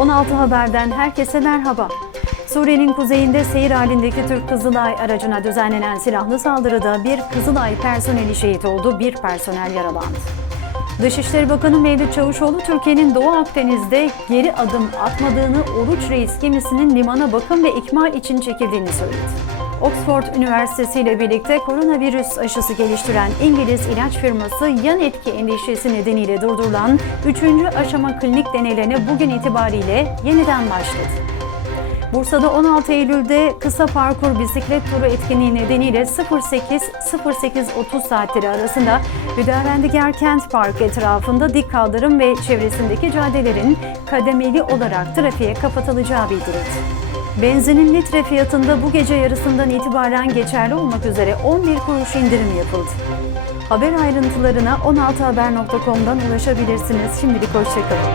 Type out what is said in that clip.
16 Haber'den herkese merhaba. Suriye'nin kuzeyinde seyir halindeki Türk Kızılay aracına düzenlenen silahlı saldırıda bir Kızılay personeli şehit oldu, bir personel yaralandı. Dışişleri Bakanı Mevlüt Çavuşoğlu, Türkiye'nin Doğu Akdeniz'de geri adım atmadığını, Oruç Reis gemisinin limana bakım ve ikmal için çekildiğini söyledi. Oxford Üniversitesi ile birlikte koronavirüs aşısı geliştiren İngiliz ilaç firması yan etki endişesi nedeniyle durdurulan 3. aşama klinik deneylerine bugün itibariyle yeniden başladı. Bursa'da 16 Eylül'de kısa parkur bisiklet turu etkinliği nedeniyle 08-08.30 saatleri arasında Hüdavendigar Kent Park etrafında dik kaldırım ve çevresindeki caddelerin kademeli olarak trafiğe kapatılacağı bildirildi. Benzinin litre fiyatında bu gece yarısından itibaren geçerli olmak üzere 11 kuruş indirim yapıldı. Haber ayrıntılarına 16haber.com'dan ulaşabilirsiniz. Şimdilik hoşçakalın.